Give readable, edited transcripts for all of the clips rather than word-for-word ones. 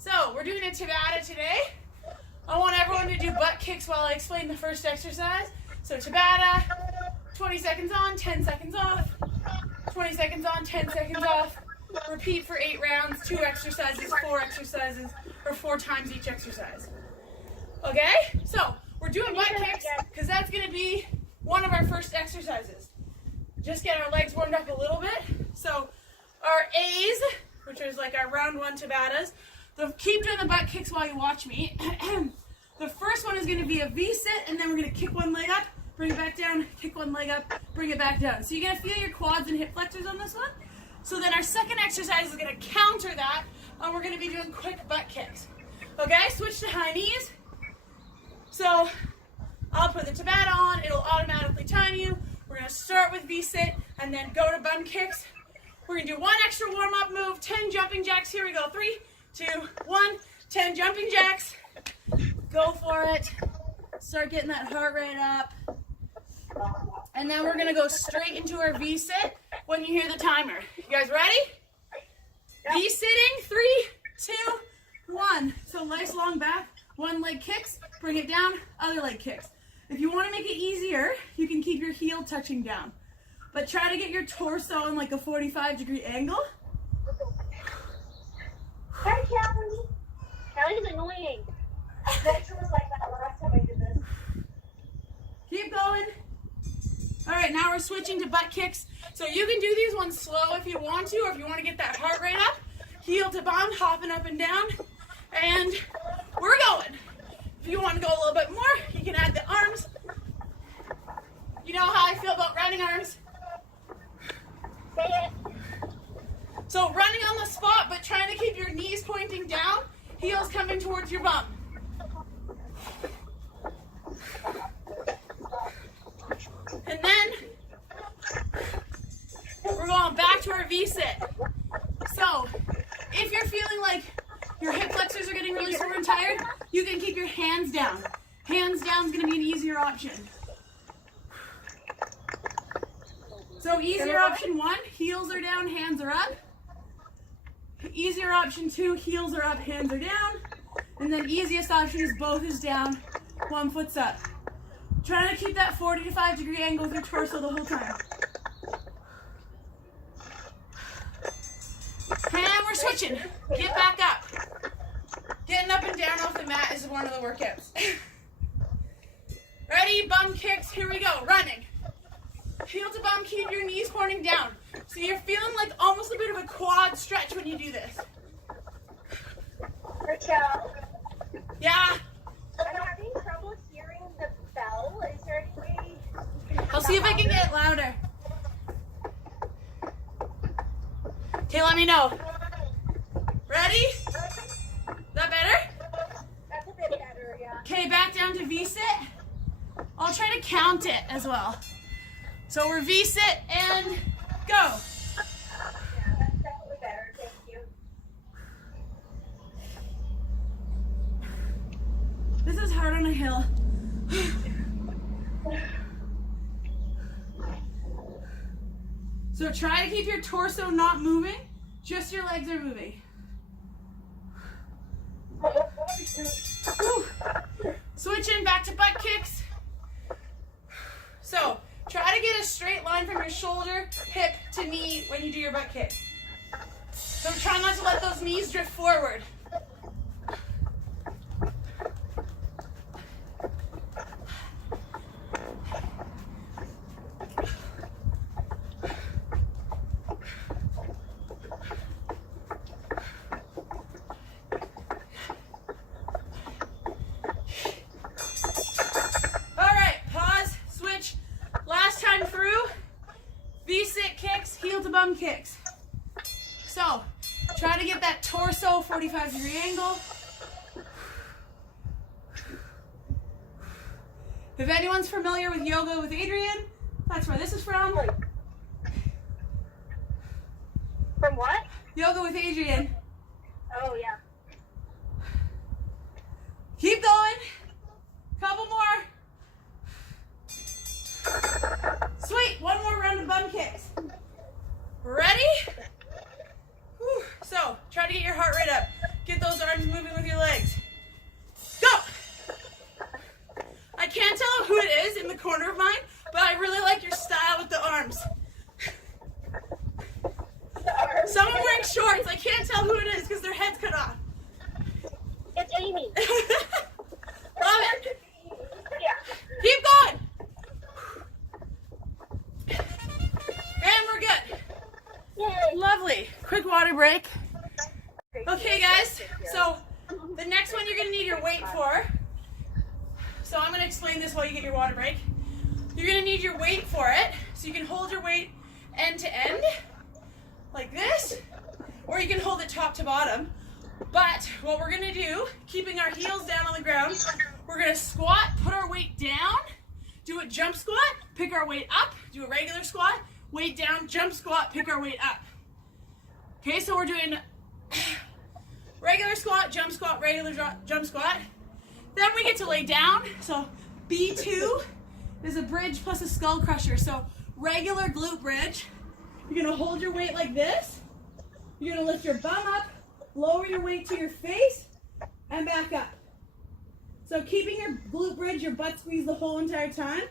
So we're doing a Tabata today. I want everyone to do butt kicks while I explain the first exercise. So Tabata, 20 seconds on, 10 seconds off, 20 seconds on, 10 seconds off. Repeat for 8 rounds, 2 exercises, 4 exercises, or 4 times each exercise. Okay? So we're doing butt kicks because that's going to be one of our first exercises. Just get our legs warmed up a little bit. So our A's, which is like our round 1 Tabatas, keep doing the butt kicks while you watch me. The first one is going to be a V-sit, and then we're going to kick one leg up, bring it back down, kick one leg up, bring it back down. So you're going to feel your quads and hip flexors on this one. So then our second exercise is going to counter that, and we're going to be doing quick butt kicks. Okay, switch to high knees. So I'll put the Tabata on, it'll automatically time you. We're going to start with V-sit and then go to bum kicks. We're going to do one extra warm-up move, 10 jumping jacks. Here we go, 3, 2, 1, 10 jumping jacks. Go for it. Start getting that heart rate up. And then we're going to go straight into our V-sit when you hear the timer. You guys ready? V-sitting, 3, 2, 1. So legs long back, one leg kicks, bring it down, other leg kicks. If you want to make it easier, you can keep your heel touching down. But try to get your torso in like a 45-degree angle. Hi, Kelly. Kelly's annoying. Rachel was like that last time I did this. Keep going. All right, now we're switching to butt kicks. So you can do these ones slow if you want to, or if you want to get that heart rate up. Heel to bum, hopping up and down. And we're going. If you want to go a little bit more, you can add the arms. You know how I feel about running arms? Say it. So running on the spot, but trying to keep your knees pointing down, heels coming towards your bum. And then we're going back to our V-sit. So if you're feeling like your hip flexors are getting really sore and tired, you can keep your hands down. Hands down is going to be an easier option. So easier option 1, heels are down, hands are up. Easier option 2, heels are up, hands are down. And then easiest option is both is down, one foot's up. Trying to keep that 45-degree angle with your torso the whole time. And we're switching. Get back up. Getting up and down off the mat is one of the workouts. Ready? Bum kicks. Here we go. Running. Heel to bum, keep your knees pointing down. So you're feeling like almost a bit of a quad stretch when you do this. Rachel. Yeah. I'm having trouble hearing the bell. Is there any way you can I'll see if I can get it louder. Okay, let me know. Ready? Is that better? That's a bit better, yeah. Okay, back down to V-sit. I'll try to count it as well. So we're V-sit and go. Yeah, that's definitely better. Thank you. This is hard on a hill. So try to keep your torso not moving, just your legs are moving. Whew. Switching back to butt kicks. So try to get a straight line from your shoulder, hip to knee when you do your butt kick. So try not to let those knees drift forward. V-sit kicks, heel to bum kicks. So, try to get that torso 45-degree angle. If anyone's familiar with Yoga with Adrian, that's where this is from. From what? Yoga with Adrian. Oh, yeah. Keep going. Couple more. Sweet, one more round of bum kicks. Ready? Whew. So, try to get your heart rate up. Get those arms moving. corner of mine, but I really like your style with the arms. Someone wearing shorts. I can't tell who it is because their head's cut off. It's Amy. Love it. Yeah. Keep going. And we're good. Yay. Lovely. Quick water break. Okay, guys. So the next one you're going to need your weight for. So I'm going to explain this while you get your water break. You're going to need your weight for it. So you can hold your weight end to end, like this, or you can hold it top to bottom. But what we're gonna do, keeping our heels down on the ground, we're gonna squat, put our weight down, do a jump squat, pick our weight up, do a regular squat, weight down, jump squat, pick our weight up. Okay, so we're doing regular squat, jump squat, regular jump squat. Then we get to lay down. So B2 is a bridge plus a skull crusher. So regular glute bridge. You're gonna hold your weight like this. You're gonna lift your bum up, lower your weight to your face, and back up. So keeping your glute bridge, your butt squeeze the whole entire time,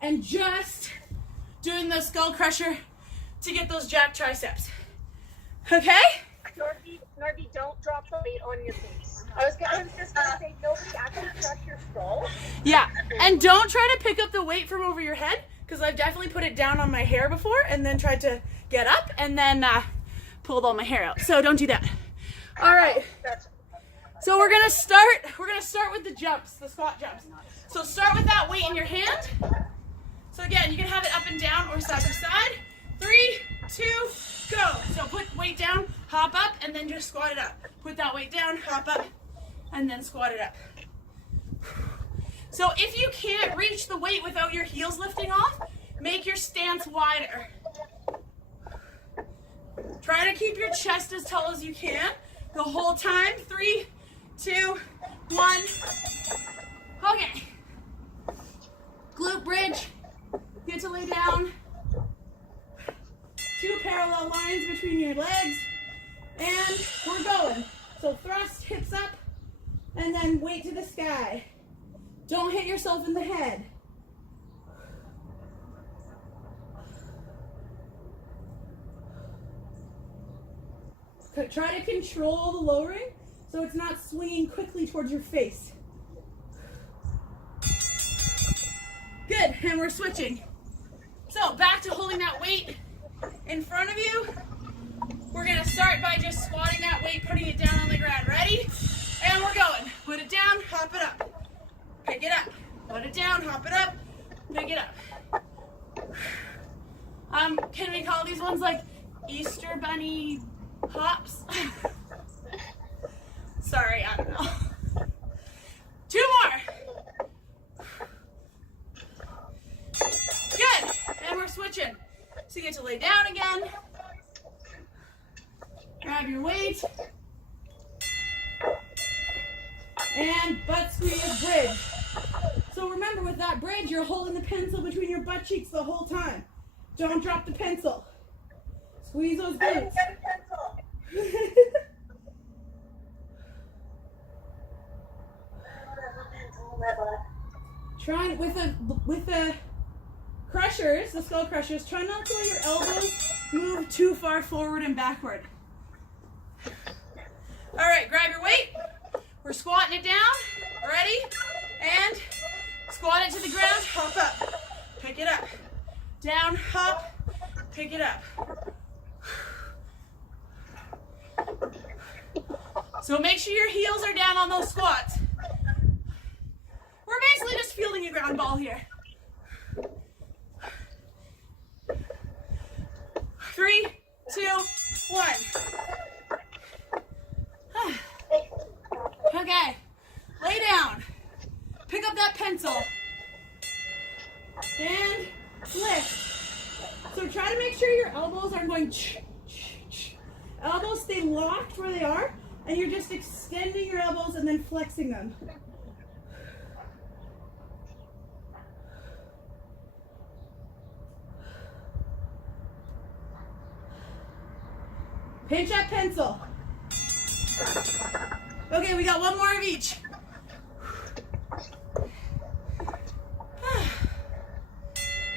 and just doing the skull crusher to get those jack triceps. Okay? Norby, don't drop the weight on your face. I was just gonna say, nobody actually crush your skull. Yeah, and don't try to pick up the weight from over your head, because I've definitely put it down on my hair before and then tried to get up and then pulled all my hair out. So don't do that. All right. So we're gonna start with the jumps, the squat jumps. So start with that weight in your hand. So again, you can have it up and down or side to side. 3, 2, go. So put weight down, hop up, and then just squat it up. Put that weight down, hop up, and then squat it up. So if you can't reach the weight without your heels lifting off, make your stance wider. Try to keep your chest as tall as you can the whole time. 3, 2, 1. Okay. Glute bridge. Get to lay down. 2 parallel lines between your legs. And we're going. So thrust, hips up, and then weight to the sky. Don't hit yourself in the head. Try to control the lowering so it's not swinging quickly towards your face. Good, and we're switching. So back to holding that weight in front of you. We're gonna start by just squatting that weight, putting it down on the ground. Ready? And we're going. Put it down, hop it up. Pick it up. Put it down, hop it up, pick it up. Can we call these ones like Easter Bunny hops? Sorry, I don't know. 2 more. Good, and we're switching. So you get to lay down again. Grab your weight. And butt squeeze bridge. So remember, with that bridge, you're holding the pencil between your butt cheeks the whole time. Don't drop the pencil. Squeeze those glutes. Try with the crushers, the skull crushers. Try not to let your elbows move too far forward and backward. All right, grab your weight. We're squatting it down. Ready? And squat it to the ground. Hop up. Pick it up. Down, hop, pick it up. So make sure your heels are down on those squats. We're basically just fielding a ground ball here. 3, 2, 1. Okay, lay down. Pick up that pencil. And lift. So try to make sure your elbows aren't going Elbows stay locked where they are, and you're just extending your elbows and then flexing them. Pinch that pencil. Okay, we got 1 more of each.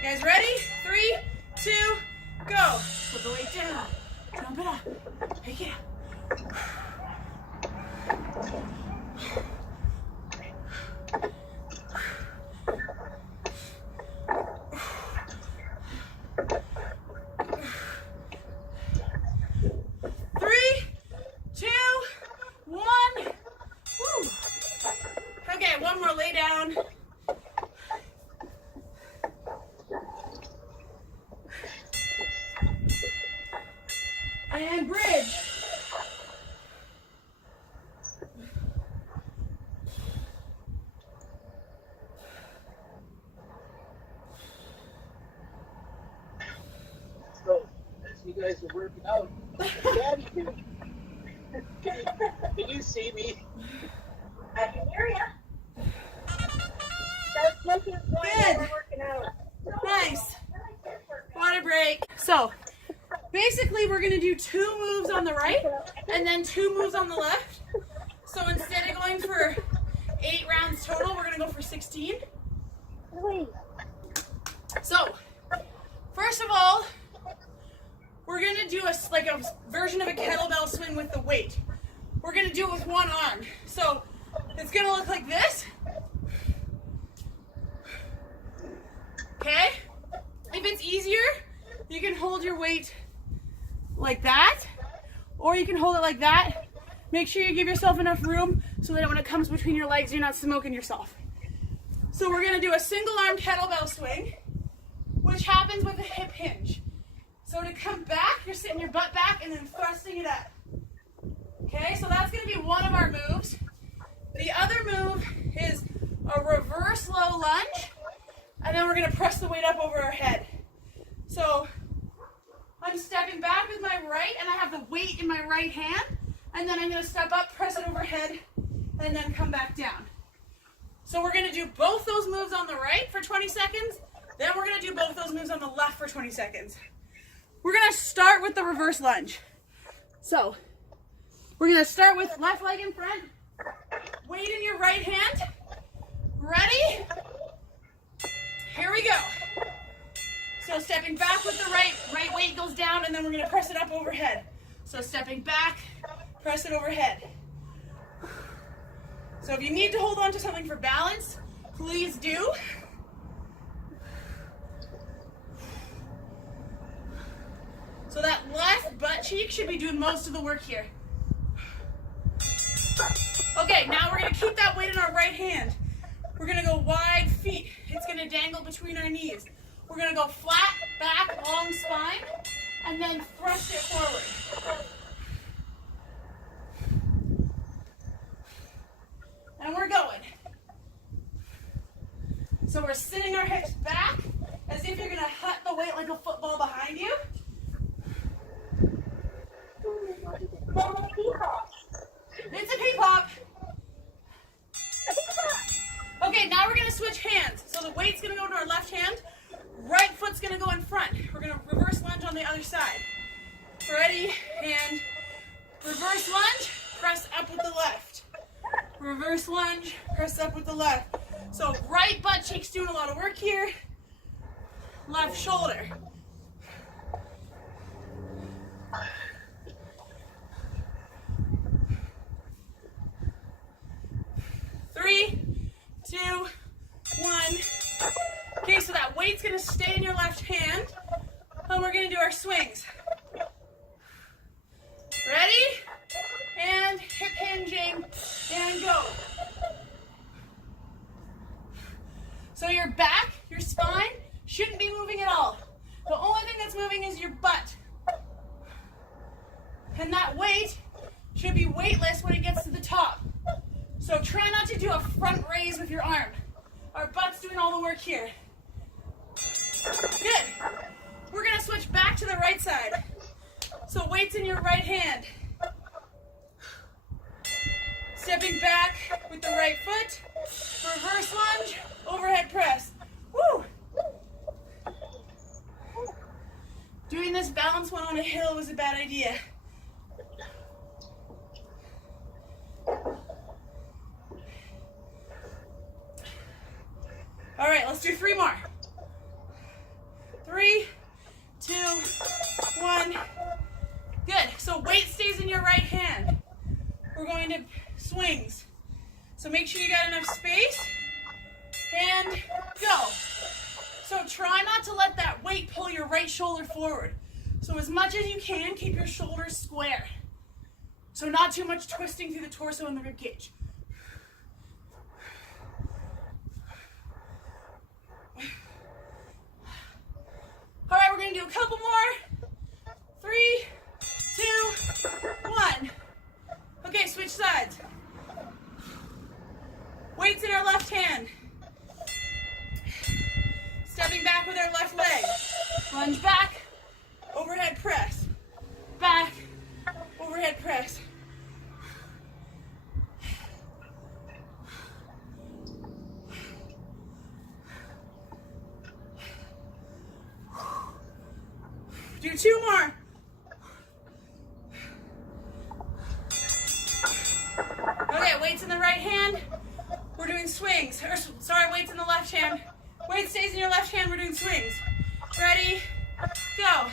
Guys ready? 3, 2, go. Put the weight down. Jump it up. Pick it up. Three, two, one. Woo. Okay, one more, lay down. And bridge. So, as you guys are working out, Daddy, can you see me? I can hear you. That's looking for Good. we're working out. Nice. Water break. So, basically we're gonna do 2 moves on the right and then 2 moves on the left. So instead of going for 8 rounds total, we're gonna go for 16. Wait. So, first of all, we're gonna do a version of a kettlebell swing with the weight. We're gonna do it with one arm. So it's gonna look like this. Okay? If it's easier, you can hold your weight like that, or you can hold it like that. Make sure you give yourself enough room so that when it comes between your legs, you're not smoking yourself. So we're gonna do a single arm kettlebell swing, which happens with a hip hinge. So to come back, you're sitting your butt back and then thrusting it up. Okay, so that's gonna be one of our moves. The other move is a reverse low lunge, and then we're gonna press the weight up over our head. So I'm stepping back with my right, and I have the weight in my right hand, and then I'm gonna step up, press it overhead, and then come back down. So we're gonna do both those moves on the right for 20 seconds, then we're gonna do both those moves on the left for 20 seconds. We're gonna start with the reverse lunge. So we're gonna start with left leg in front, weight in your right hand. Ready? Here we go. So stepping back with the right weight goes down, and then we're gonna press it up overhead. So stepping back, press it overhead. So if you need to hold on to something for balance, please do. So that left butt cheek should be doing most of the work here. Okay, now we're gonna keep that weight in our right hand. We're gonna go wide feet. It's gonna dangle between our knees. We're gonna go flat, back, long spine, and then thrust it forward. And we're going. So we're sitting our hips back as if you're gonna hut the weight like a football behind you. It's a pee-pop. Okay, now we're gonna switch hands. So the weight's gonna go to our left hand. Right foot's gonna go in front. We're gonna reverse lunge on the other side. Ready? And reverse lunge, press up with the left. Reverse lunge, press up with the left. So right butt cheek's doing a lot of work here. Left shoulder. Three, two, one. Okay, so that weight's gonna stay in your left hand, and we're gonna do our swings. Ready? And hip hinging, and go. So your back, your spine, shouldn't be moving at all. The only thing that's moving is your butt. And that weight should be weightless when it gets to the top. So try not to do a front raise with your arm. Our butt's doing all the work here. Good. We're gonna switch back to the right side. So weight's in your right hand. Stepping back with the right foot. Reverse lunge, overhead press. Woo! Doing this balance one on a hill was a bad idea. All right, let's do 3 more. 3, 2, 1. Good. So weight stays in your right hand. We're going to swings. So make sure you got enough space. And go. So try not to let that weight pull your right shoulder forward. So as much as you can, keep your shoulders square. So not too much twisting through the torso and the rib cage. All right, we're going to do a couple more. 3, 2, 1. Okay, switch sides. Weights in our left hand. Stepping back with our left leg. Lunge back, overhead press. Back, overhead press. Do 2 more. Okay, weights in the right hand. We're doing swings. Sorry, weights in the left hand. Weight stays in your left hand. We're doing swings. Ready? Go.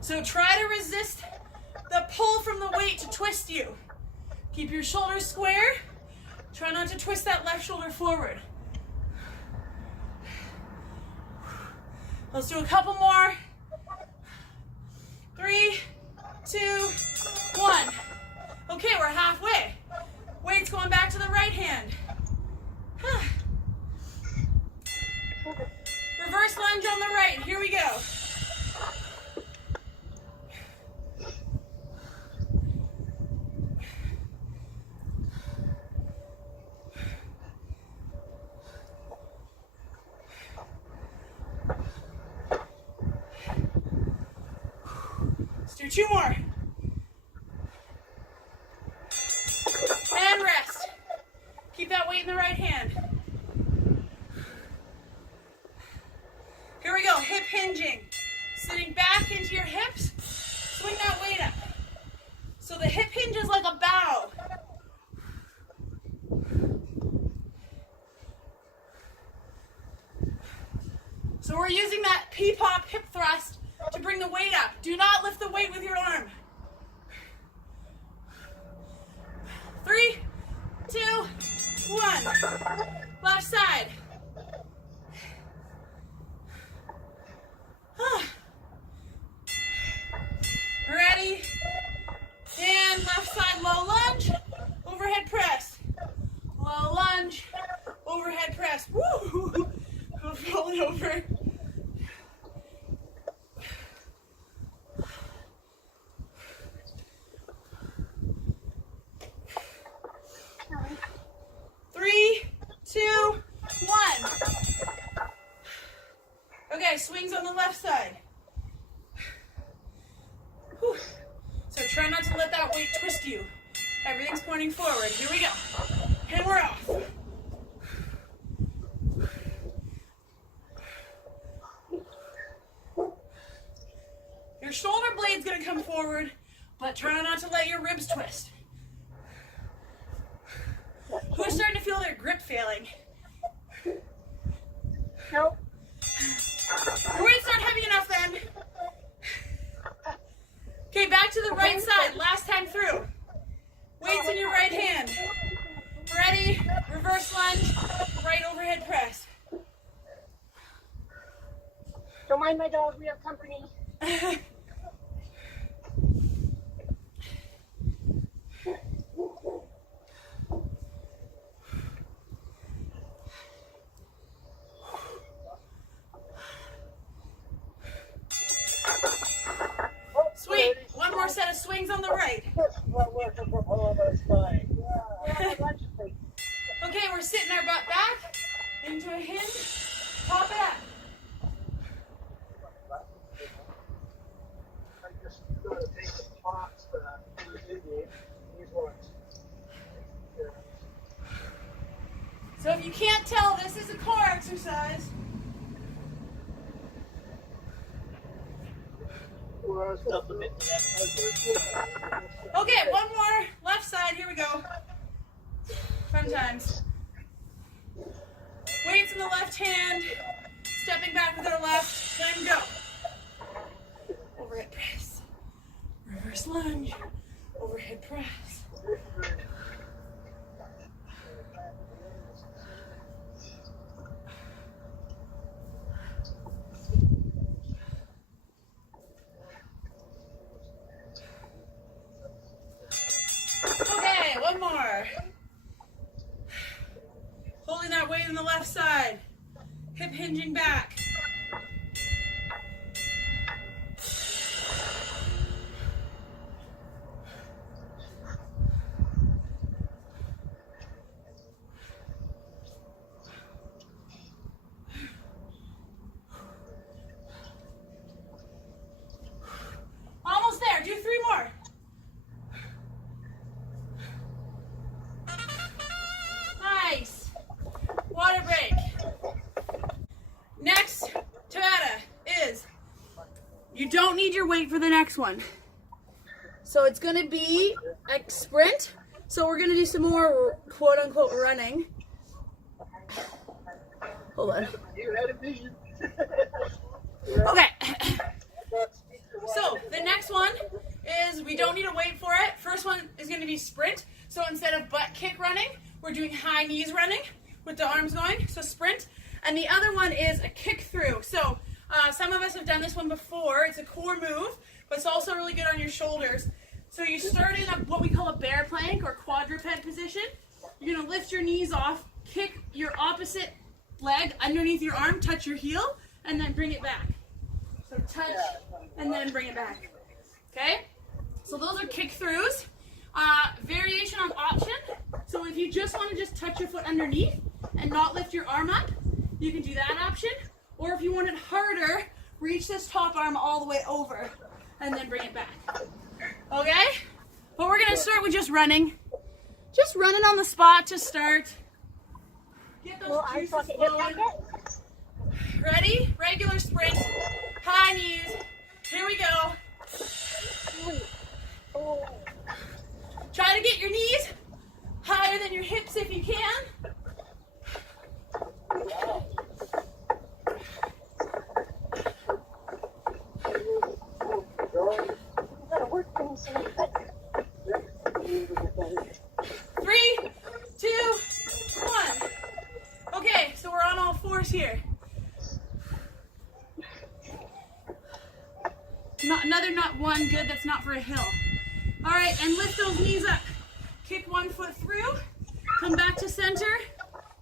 So try to resist the pull from the weight to twist you. Keep your shoulders square. Try not to twist that left shoulder forward. Let's do a couple more. 3, 2, 1. Okay, we're halfway. Weight's going back to the right hand. Reverse lunge on the right. Here we go. Let's do 2 more. And rest. Keep that weight in the right hand. Here we go, hip hinging. Sitting back into your hips, swing that weight up. So the hip hinge is like a bow. So we're using that P-pop hip thrust to bring the weight up. Do not lift the weight with your arm. 3, 2, 1. Left side. Ready? And left side low lunge, overhead press. Low lunge, overhead press. Woo! Roll it over. Three, 2, 1. Okay, swings on the left side. Whew. So try not to let that weight twist you. Everything's pointing forward. Here we go. And we're off. Your shoulder blade's gonna come forward, but try not to let your ribs twist. Who's starting to feel their grip failing? Nope. Your weights aren't heavy enough then. Okay, back to the right side, last time through. Weights in your right hand. Ready? Reverse lunge, right overhead press. Don't mind my dog, we have company. Sweet. One more set of swings on the right. Okay, we're sitting our butt back into a hinge. Pop it up. So if you can't tell, this is a core exercise. Okay, one more. Left side, here we go. Fun times. Weights in the left hand. Stepping back with our left. Then go. Overhead press. Reverse lunge. Overhead press. Okay, one more. Holding that weight on the left side. Hip hinging back. Almost there. Do 3 more. Nice. Water break. Next Tabata is, you don't need your weight for the next one. So it's going to be a sprint. So we're going to do some more quote unquote running. Hold on. You had a vision. Okay. So the next one is, we don't need a weight for it. First one is going to be sprint. So instead of butt kick running, we're doing high knees running with the arms going. So sprint. And the other one is a kick through. So some of us have done this one before. It's a core move, but it's also really good on your shoulders. So you start in what we call a bear plank or quadruped position. You're going to lift your knees off, kick your opposite leg underneath your arm, touch your heel, and then bring it back. So touch and then bring it back. Okay? So those are kick throughs. Variation on option. So if you just want to just touch your foot underneath and not lift your arm up, you can do that option. Or if you want it harder, reach this top arm all the way over and then bring it back. Okay? But we're going to start with just running. Just running on the spot to start. Get those juices flowing. Ready? Regular sprint. High knees. Here we go. Try to get your knees higher than your hips if you can. Three, two, one. Okay, so we're on all fours here. Not one. Good, that's not for a hill. All right, and lift those knees up. Kick one foot through, come back to center,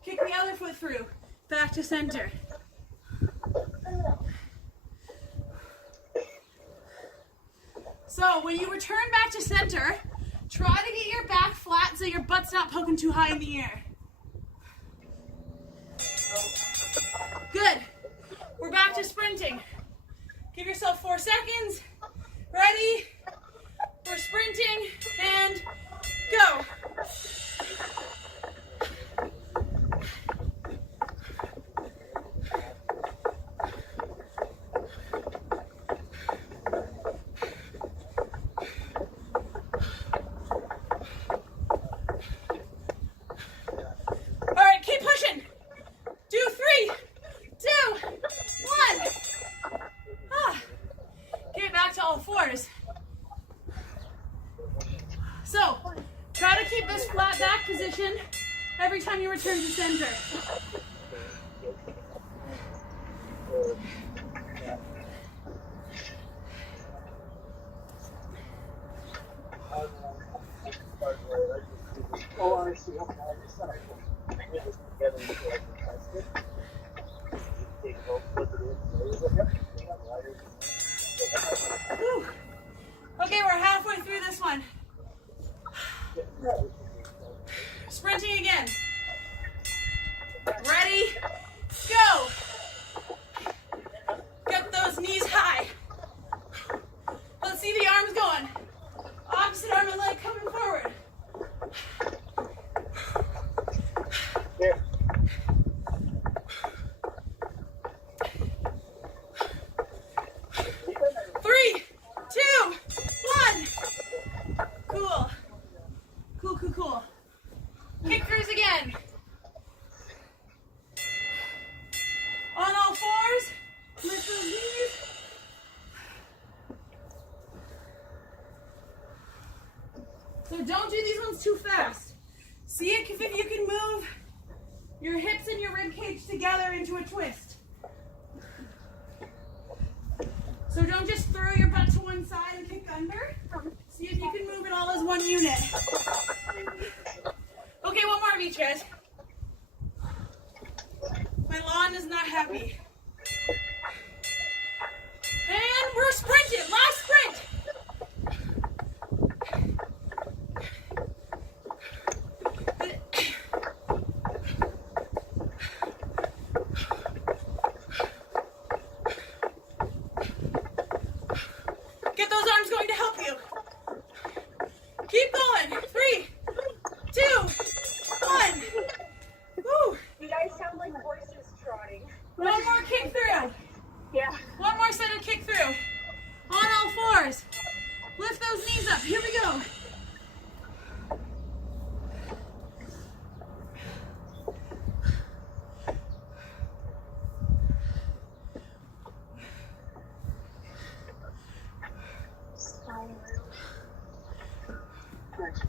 kick the other foot through, back to center. So when you return back to center, try to get your back flat so your butt's not poking too high in the air. Good. We're back to sprinting. Give yourself 4 seconds. Ready? We're sprinting and go. All right, keep pushing. Do 3, 2, 1. Get back to all fours. So, try to keep this flat back position every time you return to center. Whew. Okay, we're halfway through this one. Sprinting again. Ready? Go! Get those knees high. Let's see the arms going. Opposite arm and leg coming forward. too fast. See if you can move your hips and your rib cage together into a twist. So don't just throw your butt to one side and kick under. See if you can move it all as one unit. Okay, one more of each, guys. My lawn is not happy. And we're sprinting. Last sprint. Get those arms going to help you. Keep going. 3, 2, 1. Woo. You guys sound like horses trotting. One more kick through. Yeah. One more set of kick through. On all fours. Lift those knees up. Here we go.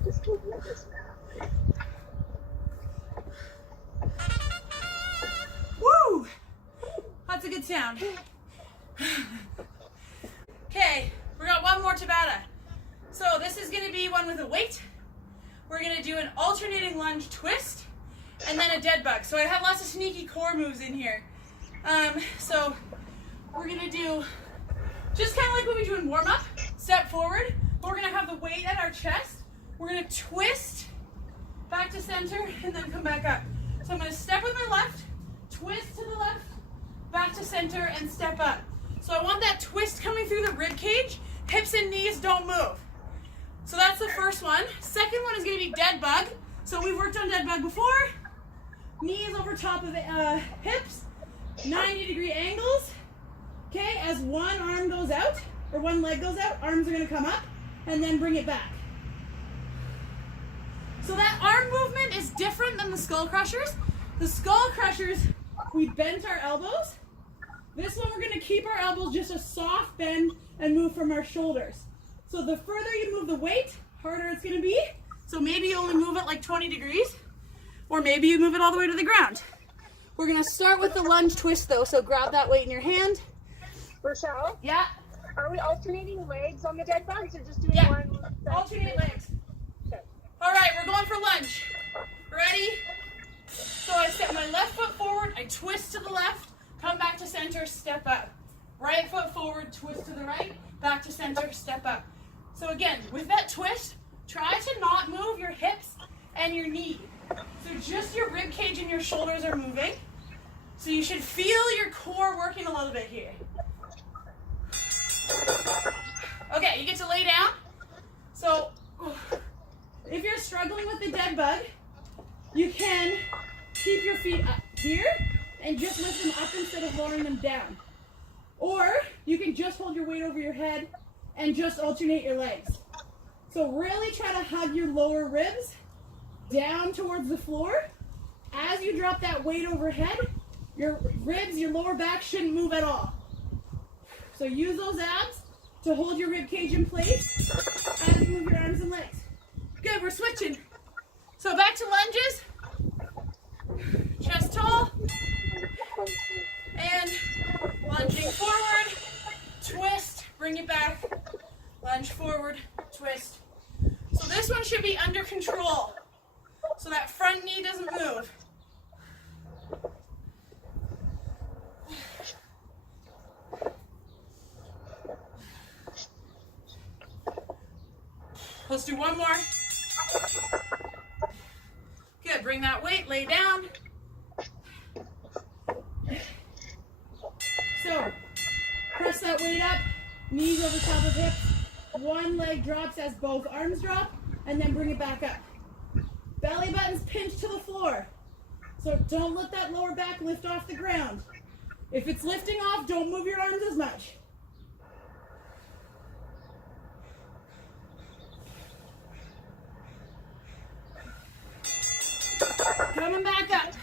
Just give me this now. Woo! That's a good sound. Okay, we got one more Tabata. So this is going to be one with a weight. We're going to do an alternating lunge twist and then a dead bug. So I have lots of sneaky core moves in here. So we're going to do just kind of like what we do in warm-up. Step forward. But we're going to have the weight at our chest. We're going to twist back to center and then come back up. So I'm going to step with my left, twist to the left, back to center, and step up. So I want that twist coming through the rib cage. Hips and knees don't move. So that's the first one. Second one is going to be dead bug. So we've worked on dead bug before. Knees over top of the hips, 90-degree angles. Okay, as one arm goes out, or one leg goes out, arms are going to come up, and then bring it back. So that arm movement is different than the skull crushers. The skull crushers, we bent our elbows. This one, we're going to keep our elbows just a soft bend and move from our shoulders. So the further you move the weight, harder it's going to be. So maybe you only move it like 20 degrees, or maybe you move it all the way to the ground. We're going to start with the lunge twist though, so grab that weight in your hand. Rochelle? Yeah. Are we alternating legs on the dead bugs or just doing Yeah. one? Alternate legs. Okay. All right, we're going for lunge. Ready? So I step my left foot forward, I twist to the left, come back to center, step up. Right foot forward, twist to the right, back to center, step up. So again, with that twist, try to not move your hips and your knee. So just your rib cage and your shoulders are moving. So you should feel your core working a little bit here. Okay, you get to lay down. So if you're struggling with the dead bug, you can keep your feet up here and just lift them up instead of lowering them down. Or you can just hold your weight over your head and just alternate your legs. So really try to hug your lower ribs down towards the floor. As you drop that weight overhead, your ribs, your lower back shouldn't move at all. So use those abs to hold your rib cage in place as you move your arms and legs. Good, we're switching. So back to lunges. Chest tall. And lunging forward, twist, bring it back. Lunge forward, twist. So this one should be under control. So that front knee doesn't move. Let's do one more. Good, bring that weight, lay down. So, press that weight up, knees over top of hips. One leg drops as both arms drop, and then bring it back up. Belly buttons pinch to the floor. So don't let that lower back lift off the ground. If it's lifting off, don't move your arms as much. Coming back up.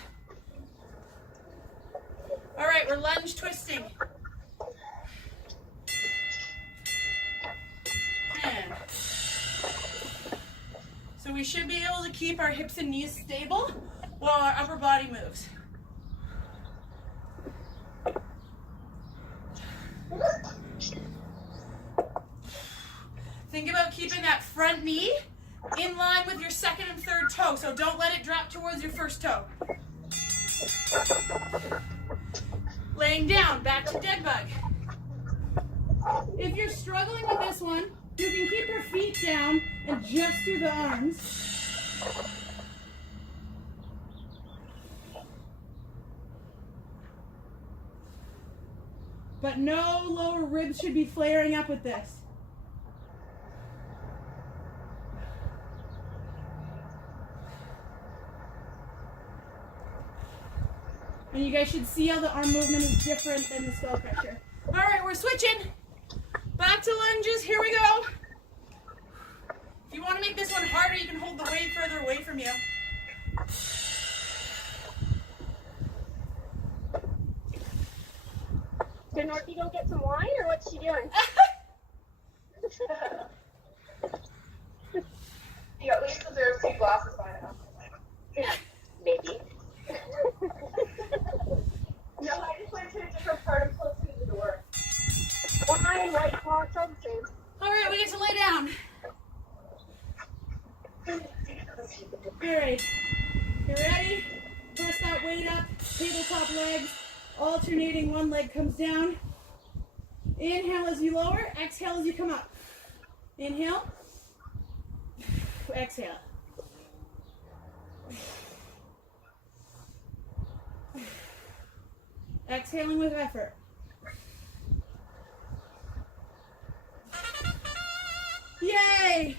All right, we're lunge twisting. And so So we should be able to keep our hips and knees stable while our upper body moves. Think about keeping that front knee in line with your second and third toe, so don't let it drop towards your first toe. Laying down, back to dead bug. If you're struggling with this one, you can keep your feet down and just do the arms. But no lower ribs should be flaring up with this. And you guys should see how the arm movement is different than the skull crusher. All right, we're switching. Back to lunges, here we go. If you want to make this one harder, you can hold the weight further away from you. Did Norky go get some wine, or what's she doing? You at least deserve 2 glasses by now. Maybe. No, I just went to a different part of close to the door. Wine, white claw, all the same. All right, we get to lay down. All right, you ready? Press that weight up, tabletop legs, alternating, one leg comes down. Inhale as you lower, exhale as you come up. Inhale, exhale. Exhaling with effort. Yay!